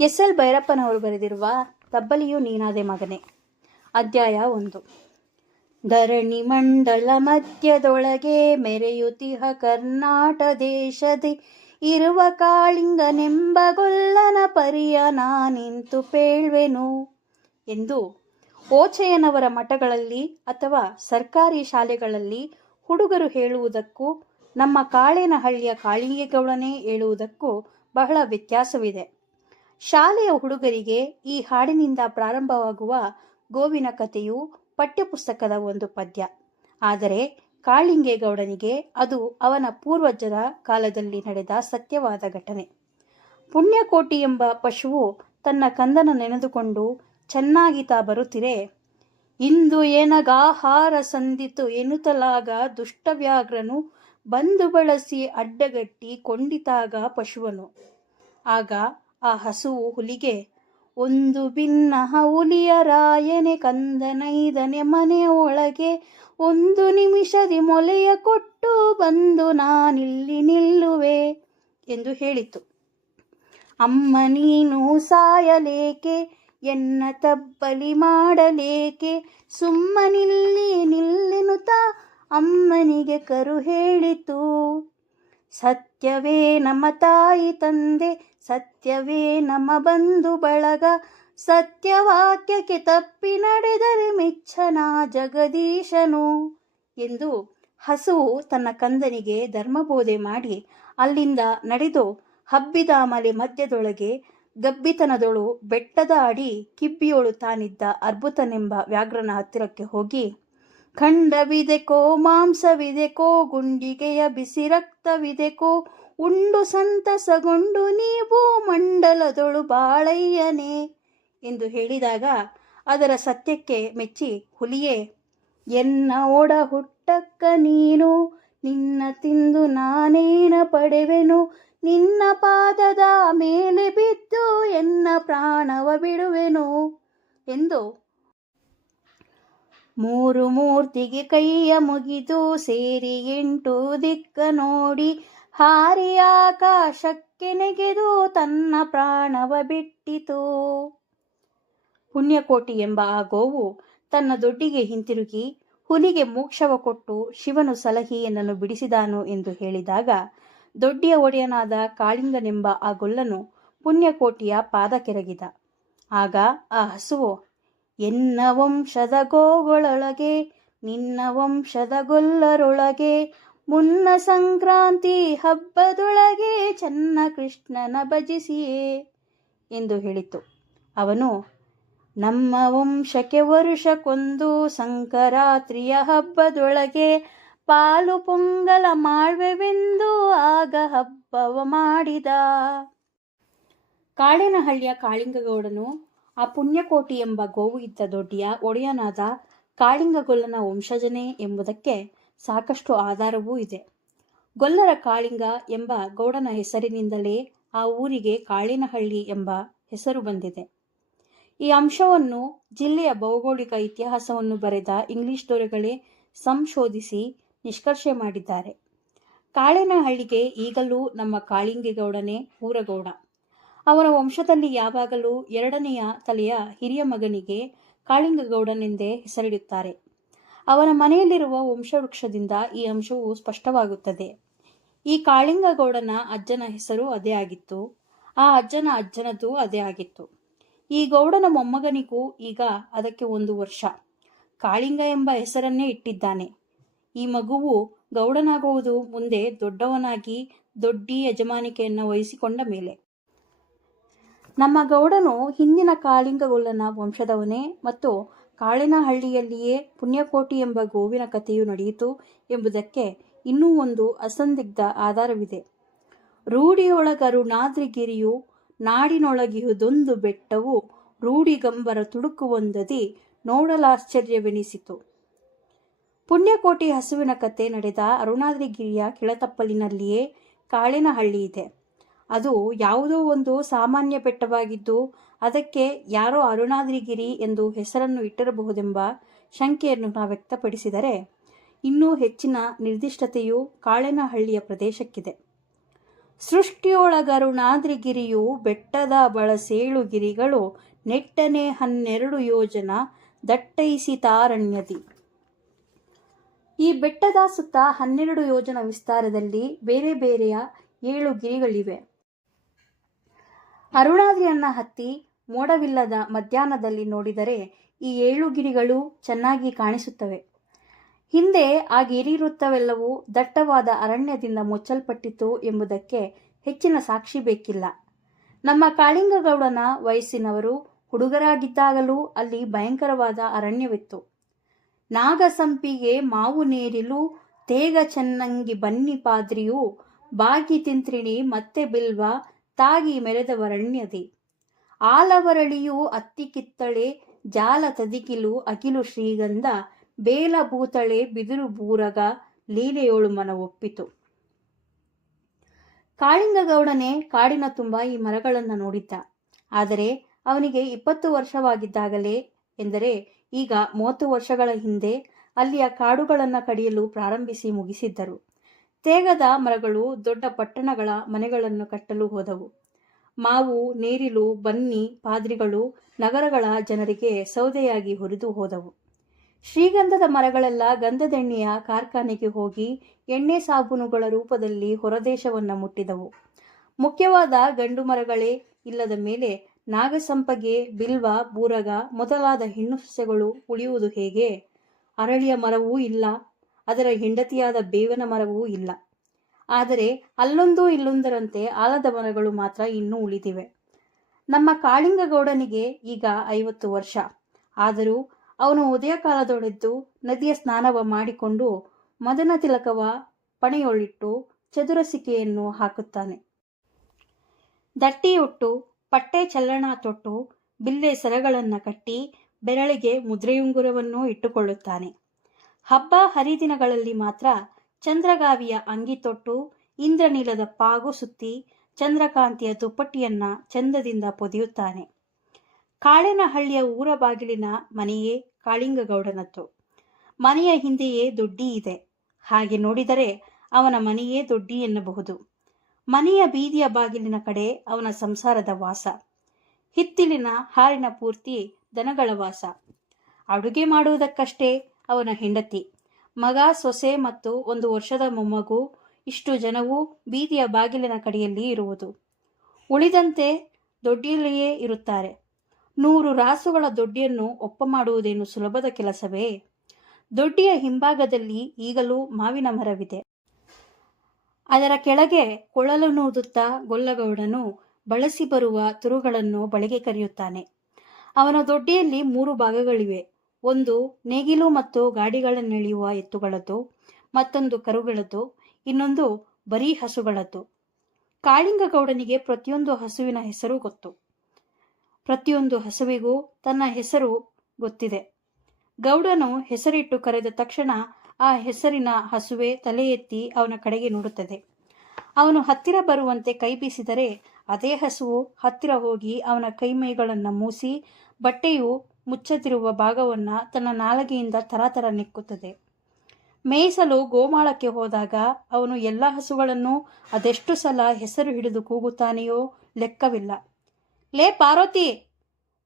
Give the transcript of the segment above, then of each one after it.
SL. ಭೈರಪ್ಪನವರು ಬರೆದಿರುವ ತಬ್ಬಲಿಯು ನೀನಾದೆ ಮಗನೆ. ಅಧ್ಯಾಯ 1. ಧರಣಿ ಮಂಡಲ ಮಧ್ಯದೊಳಗೆ ಮೆರೆಯುತಿಹ ಕರ್ನಾಟ ದೇಶದಿ ಇರುವ ಕಾಳಿಂಗನೆಂಬ ಗೊಲ್ಲನ ಪರಿಯ ನಾನಿಂತು ಪೇಳ್ವೆನು ಎಂದು ಓಚಯ್ಯನವರ ಮಠಗಳಲ್ಲಿ ಅಥವಾ ಸರ್ಕಾರಿ ಶಾಲೆಗಳಲ್ಲಿ ಹುಡುಗರು ಹೇಳುವುದಕ್ಕೂ ನಮ್ಮ ಕಾಳೇನಹಳ್ಳಿಯ ಕಾಳಿಂಗೇಗೌಡನೇ ಹೇಳುವುದಕ್ಕೂ ಬಹಳ ವ್ಯತ್ಯಾಸವಿದೆ. ಶಾಲೆಯ ಹುಡುಗರಿಗೆ ಈ ಹಾಡಿನಿಂದ ಪ್ರಾರಂಭವಾಗುವ ಗೋವಿನ ಕಥೆಯು ಪಠ್ಯಪುಸ್ತಕದ ಒಂದು ಪದ್ಯ. ಆದರೆ ಕಾಳಿಂಗೇಗೌಡನಿಗೆ ಅದು ಅವನ ಪೂರ್ವಜರ ಕಾಲದಲ್ಲಿ ನಡೆದ ಸತ್ಯವಾದ ಘಟನೆ. ಪುಣ್ಯಕೋಟಿ ಎಂಬ ಪಶುವು ತನ್ನ ಕಂದನ ನೆನೆದುಕೊಂಡು ಚೆನ್ನಾಗಿತಾ ಬರುತ್ತಿರೆ, ಇಂದು ಏನಗಾಹಾರ ಸಂದಿತು ಎನ್ನುತ್ತಲಾಗ ದುಷ್ಟವ್ಯಾಘ್ರನು ಬಂದು ಬಳಸಿ ಅಡ್ಡಗಟ್ಟಿ ಕೊಂಡಿತಾಗ ಪಶುವನು. ಆಗ ಆ ಹಸುವು ಹುಲಿಗೆ, ಒಂದು ಭಿನ್ನ ಹುಲಿಯ ರಾಯನೆ ಕಂದನೈದನೆ ಮನೆಯ ಒಳಗೆ ಒಂದು ನಿಮಿಷದಿ ಮೊಲೆಯ ಕೊಟ್ಟು ಬಂದು ನಾನಿಲ್ಲಿ ನಿಲ್ಲುವೆ ಎಂದು ಹೇಳಿತು. ಅಮ್ಮ ನೀನು ಸಾಯಲೇಕೆ, ಎನ್ನ ತಬ್ಬಲಿ ಮಾಡಲೇಕೆ, ಸುಮ್ಮನಿಲ್ಲಿ ನಿಲ್ಲೆನುತ್ತಾ ಅಮ್ಮನಿಗೆ ಕರು ಹೇಳಿತು. ಸತ್ಯವೇ ನಮ್ಮ ತಾಯಿ ತಂದೆ, ಸತ್ಯವೇ ನಮ್ಮ ಬಂಧು ಬಳಗ, ಸತ್ಯವಾಕ್ಯಕ್ಕೆ ತಪ್ಪಿ ನಡೆದರೆ ಮೆಚ್ಚನ ಜಗದೀಶನು ಎಂದು ಹಸುವು ತನ್ನ ಕಂದನಿಗೆ ಧರ್ಮಬೋಧೆ ಮಾಡಿ ಅಲ್ಲಿಂದ ನಡೆದು ಹಬ್ಬಿದ ಮಲೆ ಮಧ್ಯದೊಳಗೆ ಗಬ್ಬಿತನದೊಳು ಬೆಟ್ಟದ ಅಡಿ ಕಿಬ್ಬಿಯೋಳು ತಾನಿದ್ದ ಅರ್ಬುತನೆಂಬ ವ್ಯಾಘ್ರನ ಹತ್ತಿರಕ್ಕೆ ಹೋಗಿ, ಖಂಡವಿದೆಕೋ ಮಾಂಸವಿದೆಕೋ ಗುಂಡಿಗೆಯ ಬಿಸಿ ರಕ್ತವಿದೆಕೋ, ಉಂಡು ಸಂತಸಗೊಂಡು ನೀವು ಮಂಡಲದೊಳು ಬಾಳಯ್ಯನೇ ಎಂದು ಹೇಳಿದಾಗ ಅದರ ಸತ್ಯಕ್ಕೆ ಮೆಚ್ಚಿ ಹುಲಿಯೇ, ಎನ್ನ ಒಡ ಹುಟ್ಟಕ್ಕ ನೀನು, ನಿನ್ನ ತಿಂದು ನಾನೇನ ಪಡೆವೆನು, ನಿನ್ನ ಪಾದದ ಮೇಲೆ ಬಿದ್ದು ಎನ್ನ ಪ್ರಾಣವ ಬಿಡುವೆನು ಎಂದು ಮೂರು ಮೂರ್ತಿಗೆ ಕೈಯ ಮುಗಿದು ಸೇರಿ 8 ದಿಕ್ಕ ನೋಡಿ ಹಾರಿ ಆಕಾಶಕ್ಕೆ ನೆಗೆದು ತನ್ನ ಪ್ರಾಣವ ಬಿಟ್ಟಿತು. ಪುಣ್ಯಕೋಟಿ ಎಂಬ ಆ ಗೋವು ತನ್ನ ದೊಡ್ಡಿಗೆ ಹಿಂತಿರುಗಿ ಹುಲಿಗೆ ಮೋಕ್ಷವ ಕೊಟ್ಟು ಶಿವನು ಸಲಹಿ ಎನ್ನನ್ನು ಬಿಡಿಸಿದಾನು ಎಂದು ಹೇಳಿದಾಗ ದೊಡ್ಡಿಯ ಒಡೆಯನಾದ ಕಾಳಿಂಗನೆಂಬ ಆ ಗೊಲ್ಲನು ಪುಣ್ಯಕೋಟಿಯ ಪಾದ ಕೆರಗಿದ. ಆಗ ಆ ಹಸುವು, ಎನ್ನ ವಂಶದ ಗೋಗಳೊಳಗೆ ನಿನ್ನ ವಂಶದ ಗೊಲ್ಲರೊಳಗೆ ಮುನ್ನ ಸಂಕ್ರಾಂತಿ ಹಬ್ಬದೊಳಗೆ ಚನ್ನ ಕೃಷ್ಣನ ಭಜಿಸಿಯೇ ಎಂದು ಹೇಳಿತು. ಅವನು, ನಮ್ಮ ವಂಶಕ್ಕೆ ವರುಷಕ್ಕೊಂದು ಸಂಕರಾತ್ರಿಯ ಹಬ್ಬದೊಳಗೆ ಪಾಲು ಪೊಂಗಲ ಮಾಡ್ವೆವೆಂದು ಆಗ ಹಬ್ಬವ ಮಾಡಿದ. ಕಾಳೇನಹಳ್ಳಿಯ ಕಾಳಿಂಗಗೌಡನು ಆ ಪುಣ್ಯಕೋಟಿ ಎಂಬ ಗೋವು ಇದ್ದ ದೊಡ್ಡಿಯ ಒಡೆಯನಾದ ಕಾಳಿಂಗಗೊಲ್ಲನ ವಂಶಜನೇ ಎಂಬುದಕ್ಕೆ ಸಾಕಷ್ಟು ಆಧಾರವೂ ಇದೆ. ಗೊಲ್ಲರ ಕಾಳಿಂಗ ಎಂಬ ಗೌಡನ ಹೆಸರಿನಿಂದಲೇ ಆ ಊರಿಗೆ ಕಾಳೇನಹಳ್ಳಿ ಎಂಬ ಹೆಸರು ಬಂದಿದೆ. ಈ ಅಂಶವನ್ನು ಜಿಲ್ಲೆಯ ಭೌಗೋಳಿಕ ಇತಿಹಾಸವನ್ನು ಬರೆದ ಇಂಗ್ಲಿಷ್ ದೊರೆಗಳೇ ಸಂಶೋಧಿಸಿ ನಿಷ್ಕರ್ಷೆ ಮಾಡಿದ್ದಾರೆ. ಕಾಳೇನಹಳ್ಳಿಗೆ ಈಗಲೂ ನಮ್ಮ ಕಾಳಿಂಗೇಗೌಡನೇ ಊರಗೌಡ. ಅವನ ವಂಶದಲ್ಲಿ ಯಾವಾಗಲೂ 2ನೆಯ ತಲೆಯ ಹಿರಿಯ ಮಗನಿಗೆ ಕಾಳಿಂಗಗೌಡನೆಂದೇ ಹೆಸರಿಡುತ್ತಾರೆ. ಅವನ ಮನೆಯಲ್ಲಿರುವ ವಂಶವೃಕ್ಷದಿಂದ ಈ ಅಂಶವು ಸ್ಪಷ್ಟವಾಗುತ್ತದೆ. ಈ ಕಾಳಿಂಗಗೌಡನ ಅಜ್ಜನ ಹೆಸರು ಅದೇ ಆಗಿತ್ತು, ಆ ಅಜ್ಜನ ಅಜ್ಜನದು ಅದೇ ಆಗಿತ್ತು. ಈ ಗೌಡನ ಮೊಮ್ಮಗನಿಗೂ ಈಗ ಅದಕ್ಕೆ 1 ವರ್ಷ. ಕಾಳಿಂಗ ಎಂಬ ಹೆಸರನ್ನೇ ಇಟ್ಟಿದ್ದಾನೆ. ಈ ಮಗುವು ಗೌಡನಾಗುವುದು ಮುಂದೆ ದೊಡ್ಡವನಾಗಿ ದೊಡ್ಡಿ ಯಜಮಾನಿಕೆಯನ್ನು ವಹಿಸಿಕೊಂಡ ಮೇಲೆ. ನಮ್ಮ ಗೌಡನು ಹಿಂದಿನ ಕಾಳಿಂಗಗೊಲ್ಲನ ವಂಶದವನೇ ಮತ್ತು ಕಾಳೇನಹಳ್ಳಿಯಲ್ಲಿಯೇ ಪುಣ್ಯಕೋಟಿ ಎಂಬ ಗೋವಿನ ಕಥೆಯು ನಡೆಯಿತು ಎಂಬುದಕ್ಕೆ ಇನ್ನೂ ಒಂದು ಅಸಂದಿಗ್ಧ ಆಧಾರವಿದೆ. ರೂಢಿಯೊಳಗರುಣಾದ್ರಿಗಿರಿಯು ನಾಡಿನೊಳಗಿಹುದೊಂದು ಬೆಟ್ಟವು ರೂಢಿಗಂಬರ ತುಡುಕುವೊಂದದಿ ನೋಡಲಾಶ್ಚರ್ಯವೆನಿಸಿತು. ಪುಣ್ಯಕೋಟಿ ಹಸುವಿನ ಕತೆ ನಡೆದ ಅರುಣಾದ್ರಿಗಿರಿಯ ಕೆಳತಪ್ಪಲಿನಲ್ಲಿಯೇ ಕಾಳೇನಹಳ್ಳಿ ಇದೆ. ಅದು ಯಾವುದೋ ಒಂದು ಸಾಮಾನ್ಯ ಬೆಟ್ಟವಾಗಿದ್ದು ಅದಕ್ಕೆ ಯಾರೋ ಅರುಣಾದ್ರಿಗಿರಿ ಎಂದು ಹೆಸರನ್ನು ಇಟ್ಟಿರಬಹುದೆಂಬ ಶಂಕೆಯನ್ನು ನಾವು ವ್ಯಕ್ತಪಡಿಸಿದರೆ ಇನ್ನೂ ಹೆಚ್ಚಿನ ನಿರ್ದಿಷ್ಟತೆಯು ಕಾಳೇನಹಳ್ಳಿಯ ಪ್ರದೇಶಕ್ಕಿದೆ. ಸೃಷ್ಟಿಯೊಳಗರುಣಾದ್ರಿಗಿರಿಯು ಬೆಟ್ಟದ ಬಳಸೇಳು ಗಿರಿಗಳು ನೆಟ್ಟನೆ 12 ಯೋಜನ ದಟ್ಟೈಸಿತಾರಣ್ಯದಿ. ಈ ಬೆಟ್ಟದ ಸುತ್ತ 12 ಯೋಜನ ವಿಸ್ತಾರದಲ್ಲಿ ಬೇರೆ ಬೇರೆಯ 7 ಗಿರಿಗಳಿವೆ. ಅರುಣಾದ್ರಿಯನ್ನ ಹತ್ತಿ ಮೋಡವಿಲ್ಲದ ಮಧ್ಯಾಹ್ನದಲ್ಲಿ ನೋಡಿದರೆ ಈ 7 ಗಿರಿಗಳು ಚೆನ್ನಾಗಿ ಕಾಣಿಸುತ್ತವೆ. ಹಿಂದೆ ಆ ಗಿರಿವೃತ್ತವೆಲ್ಲವೂ ದಟ್ಟವಾದ ಅರಣ್ಯದಿಂದ ಮುಚ್ಚಲ್ಪಟ್ಟಿತು ಎಂಬುದಕ್ಕೆ ಹೆಚ್ಚಿನ ಸಾಕ್ಷಿ ಬೇಕಿಲ್ಲ. ನಮ್ಮ ಕಾಳಿಂಗಗೌಡನ ವಯಸ್ಸಿನವರು ಹುಡುಗರಾಗಿದ್ದಾಗಲೂ ಅಲ್ಲಿ ಭಯಂಕರವಾದ ಅರಣ್ಯವಿತ್ತು. ನಾಗಸಂಪಿಗೆ ಮಾವು ನೇರಿಲು ತೇಗ ಚೆನ್ನಂಗಿ ಬನ್ನಿ ಪಾದ್ರಿಯು ಬಾಗಿ ತಿಂತ್ರಿಣಿ ಮತ್ತೆ ಬಿಲ್ವ ತಾಗಿ ಮೆರೆದವರಣ್ಯದಿ. ಆಲವರಳಿಯು ಅತ್ತಿ ಕಿತ್ತಳೆ ಜಾಲ ತದಿಕಿಲು ಅಗಿಲು ಶ್ರೀಗಂಧ ಬೇಲ ಭೂತಳೆ ಬಿದಿರು ಬೂರಗ ಲೀಲೆಯೋಳು ಮನ ಒಪ್ಪಿತು. ಕಾಳಿಂಗಗೌಡನೇ ಕಾಡಿನ ತುಂಬ ಈ ಮರಗಳನ್ನು ನೋಡಿದ್ದ. ಆದರೆ ಅವನಿಗೆ 20 ವರ್ಷವಾಗಿದ್ದಾಗಲೇ, ಎಂದರೆ ಈಗ 30 ವರ್ಷಗಳ ಹಿಂದೆ, ಅಲ್ಲಿಯ ಕಾಡುಗಳನ್ನು ಕಡಿಯಲು ಪ್ರಾರಂಭಿಸಿ ಮುಗಿಸಿದ್ದರು. ತೇಗದ ಮರಗಳು ದೊಡ್ಡ ಪಟ್ಟಣಗಳ ಮನೆಗಳನ್ನು ಕಟ್ಟಲು ಹೋದವು. ಮಾವು, ನೇರಿಲು, ಬನ್ನಿ, ಪಾದ್ರಿಗಳು ನಗರಗಳ ಜನರಿಗೆ ಸೌದೆಯಾಗಿ ಹುರಿದು ಹೋದವು. ಶ್ರೀಗಂಧದ ಮರಗಳೆಲ್ಲ ಗಂಧದೆಣ್ಣೆಯ ಕಾರ್ಖಾನೆಗೆ ಹೋಗಿ ಎಣ್ಣೆ ಸಾಬೂನುಗಳ ರೂಪದಲ್ಲಿ ಹೊರದೇಶವನ್ನು ಮುಟ್ಟಿದವು. ಮುಖ್ಯವಾದ ಗಂಡು ಮರಗಳೇ ಇಲ್ಲದ ಮೇಲೆ ನಾಗಸಂಪಗೆ, ಬಿಲ್ವ, ಬೂರಗ ಮೊದಲಾದ ಹೆಣ್ಣು ಸಸ್ಯಗಳು ಉಳಿಯುವುದು ಹೇಗೆ? ಅರಳಿಯ ಮರವೂ ಇಲ್ಲ, ಅದರ ಹೆಂಡತಿಯಾದ ಬೇವಿನ ಮರವೂ ಇಲ್ಲ. ಆದರೆ ಅಲ್ಲೊಂದು ಇಲ್ಲೊಂದರಂತೆ ಆಲದ ಮರಗಳು ಮಾತ್ರ ಇನ್ನೂ ಉಳಿದಿವೆ. ನಮ್ಮ ಕಾಳಿಂಗಗೌಡನಿಗೆ ಈಗ 50 ವರ್ಷ. ಆದರೂ ಅವನು ಉದಯ ಕಾಲದೊಳೆದ್ದು ನದಿಯ ಸ್ನಾನವ ಮಾಡಿಕೊಂಡು ಮದನ ತಿಲಕವ ಪಣೆಯೊಳಿಟ್ಟು ಚದುರಸಿಕೆಯನ್ನು ಹಾಕುತ್ತಾನೆ. ದಟ್ಟಿಯುಟ್ಟು ಪಟ್ಟೆ ಚಲ್ಲಣ ತೊಟ್ಟು ಬಿಲ್ಲೆ ಸರಗಳನ್ನು ಕಟ್ಟಿ ಬೆರಳಿಗೆ ಮುದ್ರೆಯುಂಗುರವನ್ನು ಇಟ್ಟುಕೊಳ್ಳುತ್ತಾನೆ. ಹಬ್ಬ ಹರಿದಿನಗಳಲ್ಲಿ ಮಾತ್ರ ಚಂದ್ರಗಾವಿಯ ಅಂಗಿ ತೊಟ್ಟು ಇಂದ್ರನೀಲದ ಪಾಗು ಸುತ್ತಿ ಚಂದ್ರಕಾಂತಿಯ ದುಪ್ಪಟ್ಟಿಯನ್ನ ಚಂದದಿಂದ ಪೊದೆಯುತ್ತಾನೆ. ಕಾಳೇನಹಳ್ಳಿಯ ಊರ ಬಾಗಿಲಿನ ಮನೆಯೇ ಕಾಳಿಂಗಗೌಡನದ್ದು. ಮನೆಯ ಹಿಂದೆಯೇ ದೊಡ್ಡಿ ಇದೆ. ಹಾಗೆ ನೋಡಿದರೆ ಅವನ ಮನೆಯೇ ದೊಡ್ಡಿ ಎನ್ನಬಹುದು. ಮನೆಯ ಬೀದಿಯ ಬಾಗಿಲಿನ ಕಡೆ ಅವನ ಸಂಸಾರದ ವಾಸ. ಹಿತ್ತಿಲಿನ ಹಾರಿನ ಪೂರ್ತಿ ದನಗಳ ವಾಸ. ಅಡುಗೆ ಮಾಡುವುದಕ್ಕಷ್ಟೇ ಅವನ ಹೆಂಡತಿ, ಮಗ, ಸೊಸೆ ಮತ್ತು 1 ವರ್ಷದ ಮೊಮ್ಮಗು. ಇಷ್ಟು ಜನವೂ ಬೀದಿಯ ಬಾಗಿಲಿನ ಕಡೆಯಲ್ಲಿ ಇರುವುದು. ಉಳಿದಂತೆ ದೊಡ್ಡಿಯಲ್ಲಿಯೇ ಇರುತ್ತಾರೆ. 100 ರಾಸುಗಳ ದೊಡ್ಡಿಯನ್ನು ಒಪ್ಪ ಮಾಡುವುದೇನು ಸುಲಭದ ಕೆಲಸವೇ? ದೊಡ್ಡಿಯ ಹಿಂಭಾಗದಲ್ಲಿ ಈಗಲೂ ಮಾವಿನ ಮರವಿದೆ. ಅದರ ಕೆಳಗೆ ಕೊಳಲನ್ನೂದುತ್ತಾ ಗೊಲ್ಲಗೌಡನು ಬಳಸಿ ಬರುವ ತುರುಗಳನ್ನು ಬಳಿಗೆ ಕರೆಯುತ್ತಾನೆ. ಅವನ ದೊಡ್ಡಿಯಲ್ಲಿ 3 ಭಾಗಗಳಿವೆ. ಒಂದು ನೇಗಿಲು ಮತ್ತು ಗಾಡಿಗಳನ್ನೆಳೆಯುವ ಎತ್ತುಗಳದ್ದು, ಮತ್ತೊಂದು ಕರುಗಳದ್ದು, ಇನ್ನೊಂದು ಬರೀ ಹಸುಗಳದ್ದು. ಕಾಳಿಂಗಗೌಡನಿಗೆ ಪ್ರತಿಯೊಂದು ಹಸುವಿನ ಹೆಸರು ಗೊತ್ತು. ಪ್ರತಿಯೊಂದು ಹಸುವಿಗೂ ತನ್ನ ಹೆಸರು ಗೊತ್ತಿದೆ. ಗೌಡನು ಹೆಸರಿಟ್ಟು ಕರೆದ ತಕ್ಷಣ ಆ ಹೆಸರಿನ ಹಸುವೆ ತಲೆ ಎತ್ತಿ ಅವನ ಕಡೆಗೆ ನೋಡುತ್ತದೆ. ಅವನು ಹತ್ತಿರ ಬರುವಂತೆ ಕೈ ಬೀಸಿದರೆ ಅದೇ ಹಸುವು ಹತ್ತಿರ ಹೋಗಿ ಅವನ ಕೈಮೈಗಳನ್ನು ಮೂಸಿ ಬಟ್ಟೆಯು ಮುಚ್ಚದಿರುವ ಭಾಗವನ್ನು ತನ್ನ ನಾಲಗೆಯಿಂದ ತರತರ ನೆಕ್ಕುತ್ತದೆ. ಮೇಯಿಸಲು ಗೋಮಾಳಕ್ಕೆ ಹೋದಾಗ ಅವನು ಎಲ್ಲ ಹಸುಗಳನ್ನು ಅದೆಷ್ಟು ಸಲ ಹೆಸರು ಹಿಡಿದು ಕೂಗುತ್ತಾನೆಯೋ ಲೆಕ್ಕವಿಲ್ಲ. ಲೇ ಪಾರ್ವತಿ,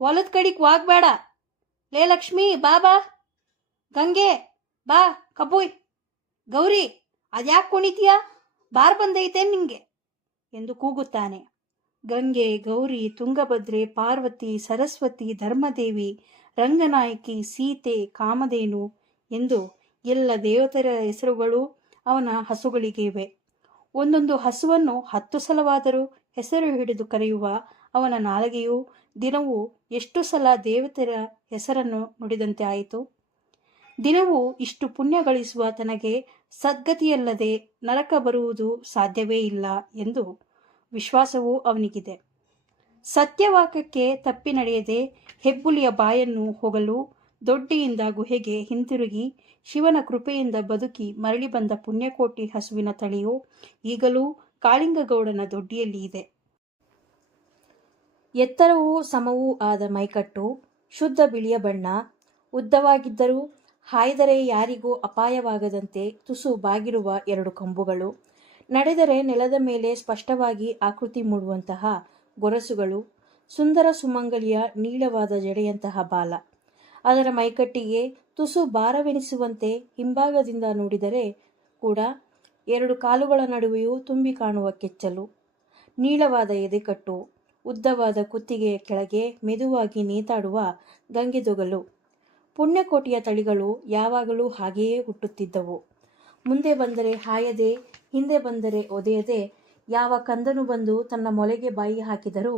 ಹೊಲದ ಕಡಿಗೆ ವಾಗ್ಬೇಡ. ಲೇ ಲಕ್ಷ್ಮಿ, ಬಾ ಬಾ. ಗಂಗೆ, ಬಾ. ಕಬೂಯ್, ಗೌರಿ, ಅದ್ಯಾಕೆ ಕುಣಿತೀಯ? ಬಾರ್ ಬಂದೈತೆ ನಿಂಗೆ ಎಂದು ಕೂಗುತ್ತಾನೆ. ಗಂಗೆ, ಗೌರಿ, ತುಂಗಭದ್ರೆ, ಪಾರ್ವತಿ, ಸರಸ್ವತಿ, ಧರ್ಮದೇವಿ, ರಂಗನಾಯಕಿ, ಸೀತೆ, ಕಾಮಧೇನು ಎಂದು ಎಲ್ಲ ದೇವತೆಯರ ಹೆಸರುಗಳು ಅವನ ಹಸುಗಳಿಗೆ ಇವೆ. ಒಂದೊಂದು ಹಸುವನ್ನು 10 ಸಲವಾದರೂ ಹೆಸರು ಹಿಡಿದು ಕರೆಯುವ ಅವನ ನಾಲಿಗೆಯು ದಿನವೂ ಎಷ್ಟು ಸಲ ದೇವತೆಯರ ಹೆಸರನ್ನು ನುಡಿದಂತೆ ಆಯಿತು. ದಿನವೂ ಇಷ್ಟು ಪುಣ್ಯ ಗಳಿಸುವ ತನಗೆ ಸದ್ಗತಿಯಲ್ಲದೆ ನರಕ ಬರುವುದು ಸಾಧ್ಯವೇ ಇಲ್ಲ ಎಂದು ವಿಶ್ವಾಸವೂ ಅವನಿಗಿದೆ. ಸತ್ಯವಾಕ್ಯಕ್ಕೆ ತಪ್ಪಿ ನಡೆಯದೆ ಹೆಬ್ಬುಲಿಯ ಬಾಯನ್ನು ಹೋಗಲು ದೊಡ್ಡಿಯಿಂದ ಗುಹೆಗೆ ಹಿಂತಿರುಗಿ ಶಿವನ ಕೃಪೆಯಿಂದ ಬದುಕಿ ಮರಳಿ ಬಂದ ಪುಣ್ಯಕೋಟಿ ಹಸುವಿನ ತಳಿಯು ಈಗಲೂ ಕಾಳಿಂಗಗೌಡನ ದೊಡ್ಡಿಯಲ್ಲಿ ಇದೆ. ಎತ್ತರವೂ ಸಮವೂ ಆದ ಮೈಕಟ್ಟು, ಶುದ್ಧ ಬಿಳಿಯ ಬಣ್ಣ, ಉದ್ದವಾಗಿದ್ದರೂ ಹಾಯ್ದರೆ ಯಾರಿಗೂ ಅಪಾಯವಾಗದಂತೆ ತುಸು ಬಾಗಿರುವ 2 ಕೊಂಬುಗಳು, ನಡೆದರೆ ನೆಲದ ಮೇಲೆ ಸ್ಪಷ್ಟವಾಗಿ ಆಕೃತಿ ಮೂಡುವಂತಹ ಗೊರಸುಗಳು, ಸುಂದರ ಸುಮಂಗಲಿಯ ನೀಳವಾದ ಜಡೆಯಂತಹ ಬಾಲ, ಅದರ ಮೈಕಟ್ಟಿಗೆ ತುಸು ಭಾರವೆನಿಸುವಂತೆ ಹಿಂಭಾಗದಿಂದ ನೋಡಿದರೆ ಕೂಡ ಎರಡು ಕಾಲುಗಳ ನಡುವೆಯೂ ತುಂಬಿ ಕಾಣುವ ಕೆಚ್ಚಲು, ನೀಳವಾದ ಎದೆಕಟ್ಟು, ಉದ್ದವಾದ ಕುತ್ತಿಗೆಯ ಕೆಳಗೆ ಮೆದುವಾಗಿ ನೇತಾಡುವ ಗಂಗೆದೊಗಲು. ಪುಣ್ಯಕೋಟಿಯ ತಳಿಗಳು ಯಾವಾಗಲೂ ಹಾಗೆಯೇ ಹುಟ್ಟುತ್ತಿದ್ದವು. ಮುಂದೆ ಬಂದರೆ ಹಾಯದೆ, ಹಿಂದೆ ಬಂದರೆ ಒದೆಯದೆ, ಯಾವ ಕಂದನು ಬಂದು ತನ್ನ ಮೊಲೆಗೆ ಬಾಯಿ ಹಾಕಿದರೂ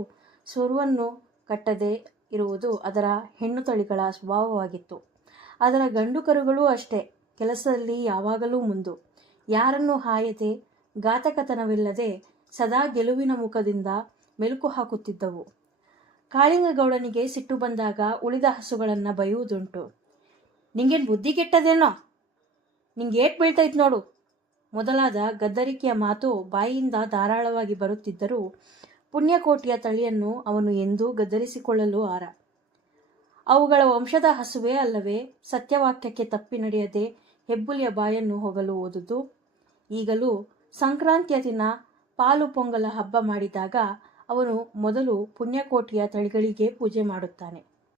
ಸೊರುವನ್ನು ಕಟ್ಟದೆ ಇರುವುದು ಅದರ ಹೆಣ್ಣು ತಳಿಗಳ ಸ್ವಭಾವವಾಗಿತ್ತು. ಅದರ ಗಂಡು ಕರುಗಳೂ ಅಷ್ಟೇ, ಕೆಲಸದಲ್ಲಿ ಯಾವಾಗಲೂ ಮುಂದು, ಯಾರನ್ನೂ ಹಾಯದೆ, ಘಾತಕತನವಿಲ್ಲದೆ ಸದಾ ಗೆಲುವಿನ ಮುಖದಿಂದ ಮೆಲುಕು ಹಾಕುತ್ತಿದ್ದವು. ಕಾಳಿಂಗಗೌಡನಿಗೆ ಸಿಟ್ಟು ಬಂದಾಗ ಉಳಿದ ಹಸುಗಳನ್ನು ಬೈಯುವುದುಂಟು. ನಿಂಗೇನು ಬುದ್ಧಿ ಕೆಟ್ಟದೇನೋ, ನಿಂಗೆ ಏಟ್ ಬೀಳ್ತೈತೆ ನೋಡು ಮೊದಲಾದ ಗದ್ದರಿಕೆಯ ಮಾತು ಬಾಯಿಯಿಂದ ಧಾರಾಳವಾಗಿ ಬರುತ್ತಿದ್ದರೂ ಪುಣ್ಯಕೋಟಿಯ ತಳಿಯನ್ನು ಅವನು ಎಂದೂ ಗದ್ದರಿಸಿಕೊಳ್ಳಲು ಆರ. ಅವುಗಳ ವಂಶದ ಹಸುವೇ ಅಲ್ಲವೇ ಸತ್ಯವಾಕ್ಯಕ್ಕೆ ತಪ್ಪಿ ನಡೆಯದೆ ಹೆಬ್ಬುಲಿಯ ಬಾಯನ್ನು ಹೋಗಲು ಓದುದು. ಈಗಲೂ ಸಂಕ್ರಾಂತಿಯ ದಿನ ಪಾಲು ಪೊಂಗಲ ಹಬ್ಬ ಮಾಡಿದಾಗ ಅವನು ಮೊದಲು ಪುಣ್ಯಕೋಟಿಯ ತಳಿಗಳಿಗೆ ಪೂಜೆ ಮಾಡುತ್ತಾನೆ.